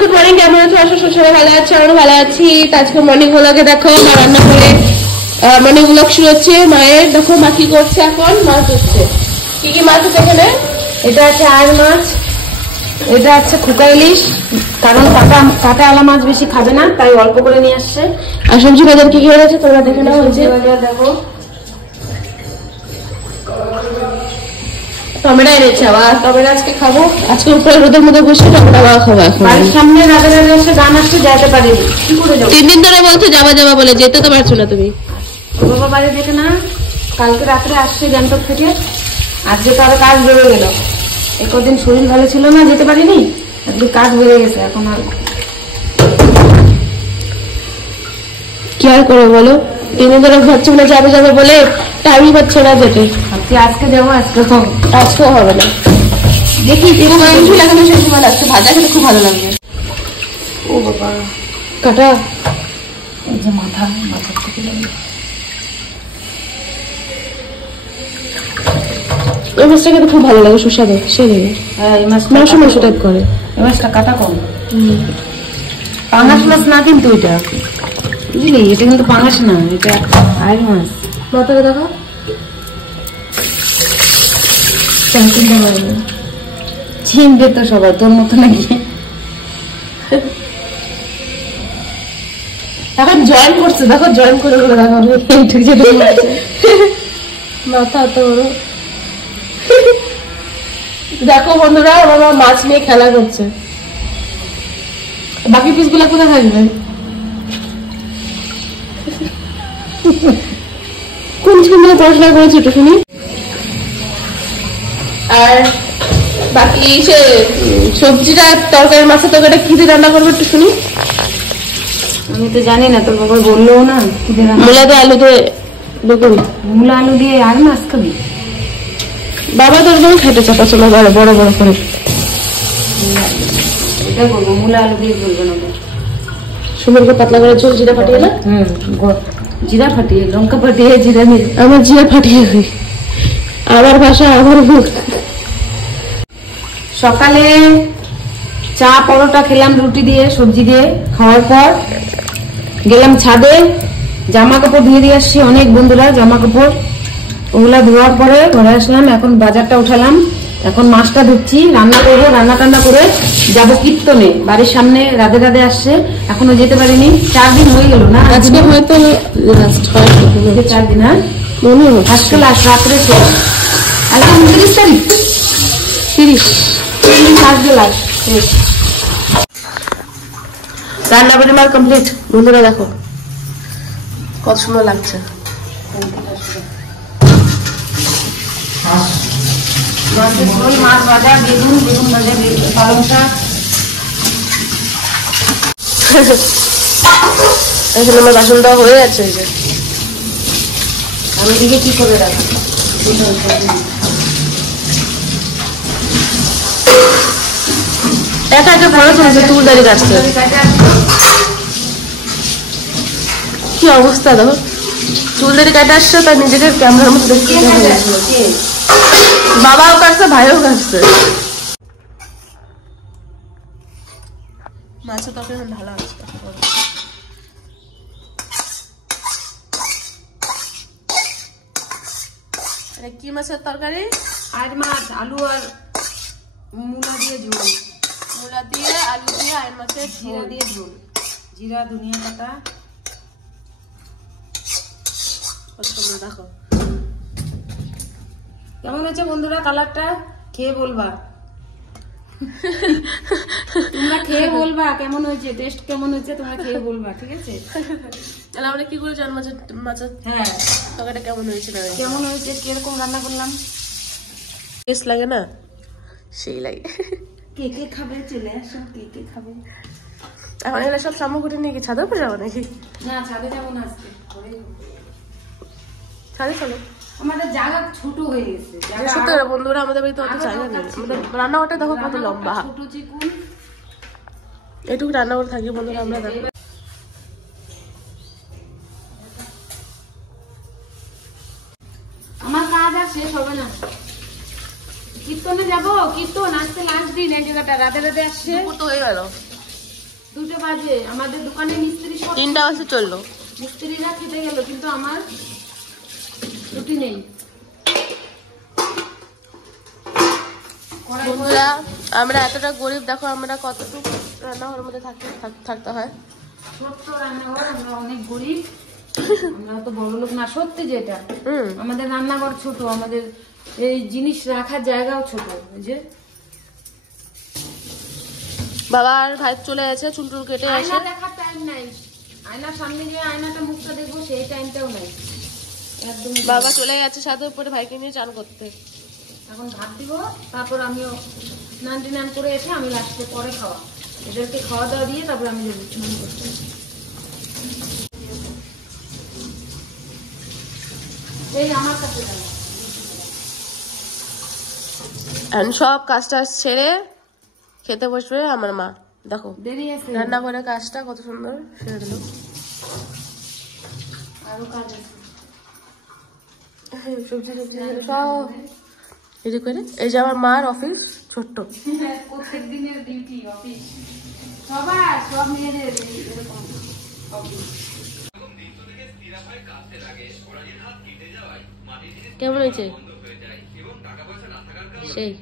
Good morning, কেমন আছো? আশা করি সবাই ভালো আছে, আমরা ভালো আছি। আজকে মর্নিং ব্লগে দেখো মা রান্না করে মর্নিং ব্লগ শুরু হচ্ছে। মায়ের দেখো মা কি করছে, এখন মাছ ধরছে। কি কি মাছ আছে এখানে? এটা আছে আয়ের মাছ, এটা আছে খোকা ইলিশ, কারণ কাটা আলা মাছ বেশি খাবে না, তাই অল্প করে নিয়ে আসছে। আর সবজি বাজার কি কি হয়েছে তোমরা দেখে নাও। হয়েছে দেখো টমেটো এনেছে, আবার টমেটো আজকে খাবো। আজকে উপরে রোদের মধ্যে বসে টমেটো খাবো। এখন বাড়ির সামনে রাধে রাধে এসে গান আসছে, যেতে পারি কি করে যাবো? 3 দিন ধরে বলছো যাবা যাবা বলে, যেতে তো পারছো না তুমি। বাবা বাড়ি থেকে না, কালকে রাত্রে আসছে গ্যাংটক থেকে, আজকে তো আরো কাজ বেড়ে গেল। একদিন শরীর ভালো ছিল না, যেতে পারিনি, আজকে কাজ বেড়ে গেছে। এখন আর কি আর করবো বলো, 3 দিন ধরে ভাবছি না যাবে যাবে বলে, টাইমই পাচ্ছে না যেতে। আজকে যাবো, আজকেও হবে না। দেখি লাগানো শেষ ভালো লাগছে, ভাজা খেতে খুব ভালো লাগবে। ও বাবা কাটা এই যে মাথার থেকে এই মাছটা খেতে খুব ভালো লাগে, সুস্বাদু। সে দেবে এই মাছ মাংস মাংস টাইপ করে। এই মাছটা কাটা কম, পাঙাশ মাছ না কিন্তু এটা, বুঝলি? এটা কিন্তু পাঙাশ না, এটা আয়ের মাছ। মাথাটা দেখো, চিনবে তো সবাই, তোর মতো নাকি? এখন জয়েন করছে, দেখো জয়েন করে করে দেখো মাথা এত বড়। দেখো বন্ধুরা, বাবা মাছ নিয়ে খেলা করছে। বাকি পিস গুলা কোথায় থাকবে? কোন স্কুলে পড়াশোনা করেছি একটু শুনি। আর বাকি সে সবজিটা, তরকারি, মাছের তরকারিটা কি দিয়ে রান্না করবে একটু শুনি। আমি তো জানি না, তোর বাবা বললো না। মূলা দিয়ে আলু দিয়ে বেগুন, মূলা আলু দিয়ে আর মাছ খাবি? বাবা তো একদম খেতে চাপা চলো বড় বড় বড় করে। এটা করবো, মূলা আলু দিয়ে বলবো না, সুন্দর করে পাতলা করে ঝোল, জিরা ফাটিয়ে না? জিরা ফাটিয়ে, লঙ্কা ফাটিয়ে, জিরা মিল। আমার জিরা ফাটিয়ে দিই, আমার ভাষা আমার মুখ। সকালে চা পরোটা খেলাম রুটি দিয়ে, সবজি দিয়ে। খাওয়ার পর গেলাম ছাদে, জামা কাপড় ধুয়ে দিয়ে আসছি। অনেক বন্ধুরা জামা কাপড়, ওগুলা ধোয়ার পরে ঘরে আসলাম। এখন বাজারটা উঠালাম, এখন মাছটা ধুচ্ছি, রান্না করবো। রান্না টান্না করে যাবো কীর্তনে, বাড়ির সামনে রাধে রাধে আসছে, এখনো যেতে পারিনি। 4 দিন হয়ে গেল না, আজকে হয়তো লাস্ট হয়। 4 দিন, হ্যাঁ মনে হয় আজকে লাস্ট, রাত্রে শেষ। আজকে 29 তারিখ, 30 আজকে লাস্ট শেষ। রান্না বান্না আমার কমপ্লিট। বন্ধুরা দেখো কত সুন্দর লাগছে। মাছ ভাজা, বেগুন ভাজা, পালং শাক। এখানে আমার বাসন দেওয়া হয়ে যাচ্ছে। এই যে আমি দিকে কি করে রাখি, একা একা খরচ হয়েছে চুল দাড়ি কাটছে। কি অবস্থা দেখো, চুল দাড়ি কাটে আসছে, তার নিজেকে ক্যামেরার মধ্যে দেখতে। বাবাও কাটছে, ভাইও কাটছে। মাছের তরকারি ভালো আছে। কি মাছের তরকারি? আর মাছ, আলু আর মূলা দিয়ে ঝোল। মূলা দিয়ে আলু দিয়ে আর মাছের জিরা দিয়ে ঝোল, জিরা ধনিয়া পাতা। দেখো কেমন হয়েছে বন্ধুরা, কালারটা খেয়ে বলবা। তোমরা খেয়ে বলবা কেমন হয়েছে, টেস্ট কেমন হয়েছে, তোমরা খেয়ে বলবা, ঠিক আছে? তাহলে আমরা কি করে জানবো মাছের হ্যাঁ তরকারিটা কেমন হয়েছে না কেমন হয়েছে, কিরকম রান্না করলাম। টেস্ট লাগে না? সেই লাগে। কে কে খাবে চলে আসো, কে কে খাবে। এখন এগুলো সব সামগ্রী নিয়ে কি ছাদে উপরে যাবো নাকি? না ছাদে যাবো না আজকে, ছাদে চলো। আমাদের জায়গা ছোট হয়ে গেছে। সত্যি করে বন্ধুরা, আমাদের বাড়িতে অত জায়গা নেই। আমাদের রান্নাঘরটা দেখো কত লম্বা, ছোট চিকুন। এটুকু রান্নাঘর থাকি বন্ধুরা আমরা। দেখো আমার কাজ আর শেষ হবে না, কীর্তনে যাবো। কীর্তন আজকে লাস্ট দিন, এই জায়গাটা রাধে রাধে আসছে। তো হয়ে গেল, 2টা বাজে, আমাদের দোকানে মিস্ত্রি সব 3টা বাজে চললো। মিস্ত্রিরা খেতে গেল, কিন্তু আমার রুটি নেই। বন্ধুরা আমরা এতটা গরিব, দেখো আমরা কতটুকু রান্নাঘরের মধ্যে থাকতে হয়। ছোট্ট রান্নাঘর, আমরা অনেক গরিব, আমরা তো বড় লোক না। সত্যি যেটা আমাদের রান্নাঘর ছোট, আমাদের এই জিনিস রাখার জায়গাও ছোট। যে বাবা আর ভাই চলে গেছে চুল টুল কেটে আসে। আয়না দেখার টাইম নাই, আয়নার সামনে গিয়ে আয়নাটা মুখটা দেখবো সেই টাইমটাও নাই একদম। বাবা চলে গেছে সাথে উপরে ভাইকে নিয়ে চান করতে। এখন ভাত দিব, তারপর আমিও স্নান করে এসে আমি লাস্টে পরে খাওয়া, এদেরকে খাওয়া দাওয়া দিয়ে তারপর আমি যাবো স্নান করতে। এই আমার কাছে দাও। সব কাজটা ছেড়ে খেতে বসবে আমার মা। দেখো দেরি আছে, রান্নাঘরের কাজটা কত সুন্দর সেরে দিল। আরো কাজ আছে, সবজি সব এই করে। এই যে আমার মার অফিস ছোট্ট, প্রত্যেক দিনের ডিউটি অফিস, সবার সব মেয়েদের এরকম অফিস। কেমন হয়েছে সেই?